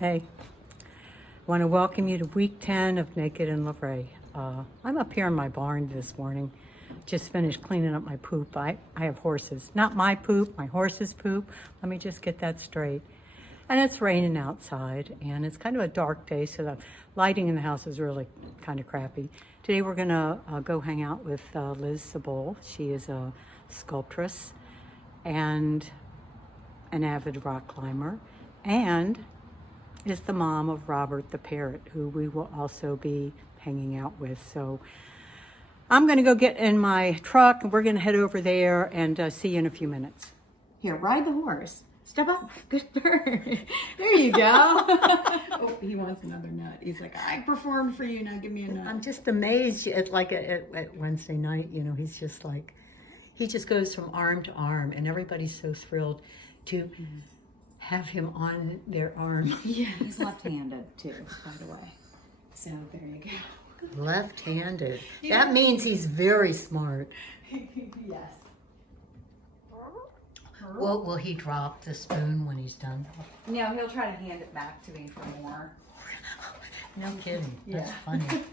Hey, I want to welcome you to week 10 of Naked and Lavray. I'm up here in my barn this morning. Just finished cleaning up my poop. I have horses. Not my poop, my horse's poop. Let me just get that straight. And it's raining outside, and it's kind of a dark day, so the lighting in the house is really kind of crappy. Today we're going to go hang out with Liz Sabol. She is a sculptress and an avid rock climber, and is the mom of Robert the Parrot, who we will also be hanging out with. So I'm going to go get in my truck, and we're going to head over there and see you in a few minutes. Here, ride the horse. Step up. Good turn. There you go. Oh, he wants another nut. He's like, I performed for you. Now give me a nut. I'm just amazed at Wednesday night, he's just like, he just goes from arm to arm, and everybody's so thrilled to have him on their arm. Yeah, he's left-handed too, by the way. So there you go. Left-handed. That means he's very smart. Yes. Well, will he drop the spoon when he's done? No, he'll try to hand it back to me for more. No kidding. That's Yeah. funny.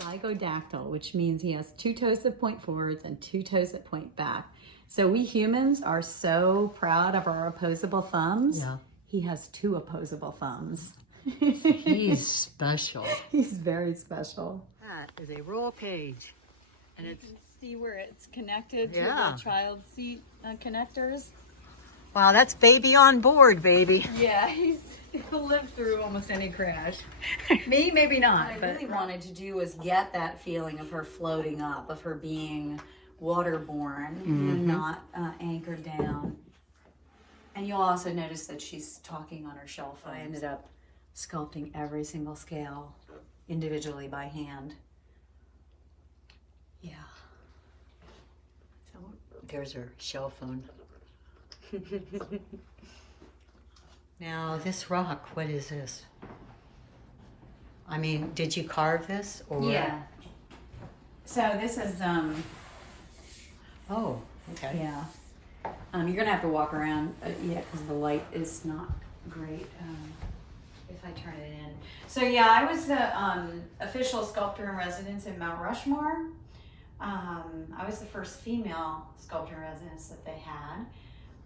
Zygodactyl, which means he has 2 toes that point forwards and 2 toes that point back. So we humans are so proud of our opposable thumbs. Yeah. He has 2 opposable thumbs. He's special. He's very special. That is a roll cage. And it's, See where it's connected to Yeah. the child seat connectors? wow, that's baby on board, baby. Yeah, he'll live through almost any crash. Me, maybe not. What I really wanted to do was get that feeling of her floating up, of her being waterborne and not anchored down. And you'll also notice that she's talking on her shell phone. I ended up sculpting every single scale individually by hand. Yeah. So there's her shell phone. Now, this rock, what is this? I mean, did you carve this? Or? Yeah. So this is Oh, okay. yeah. You're gonna have to walk around, because the light is not great. If I turn it in. So yeah, I was the official sculptor in residence in Mount Rushmore. I was the first female sculptor in residence that they had.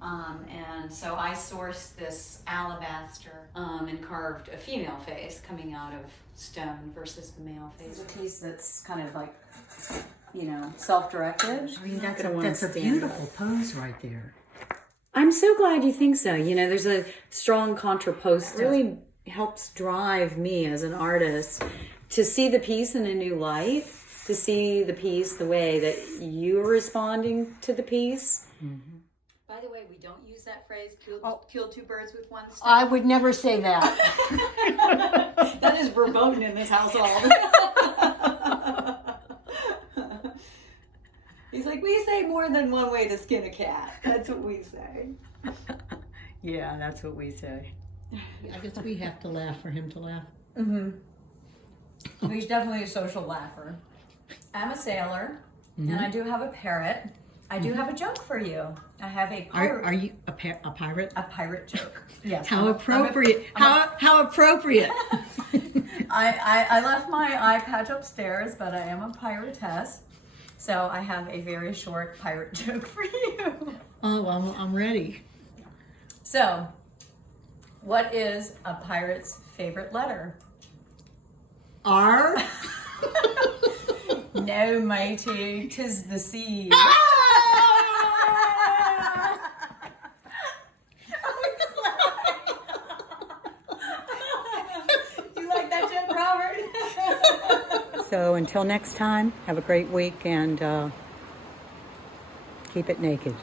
And so I sourced this alabaster and carved a female face coming out of stone versus the male face. It's a piece that's kind of like, self-directed. I mean, that's a beautiful pose right there. I'm so glad you think so. There's a strong contrapost. It really helps drive me as an artist to see the piece in a new light, to see the piece the way that you're responding to the piece. Mm-hmm. By the way, we don't use that phrase, kill 2 birds with 1 stone. I would never say that. That is verboten in this household. He's like, we say more than one way to skin a cat. That's what we say. Yeah, that's what we say. I guess we have to laugh for him to laugh. Mm-hmm. He's definitely a social laugher. I'm a sailor, and I do have a parrot. I do have a joke for you. I have a pirate. Are you a pirate? A pirate joke. Yes. How appropriate. How appropriate. I left my eye patch upstairs, but I am a piratess. So I have a very short pirate joke for you. Oh, well, I'm ready. So, what is a pirate's favorite letter? R? No, matey, 'tis the sea. You like that joke, Robert? So until next time, have a great week and keep it naked.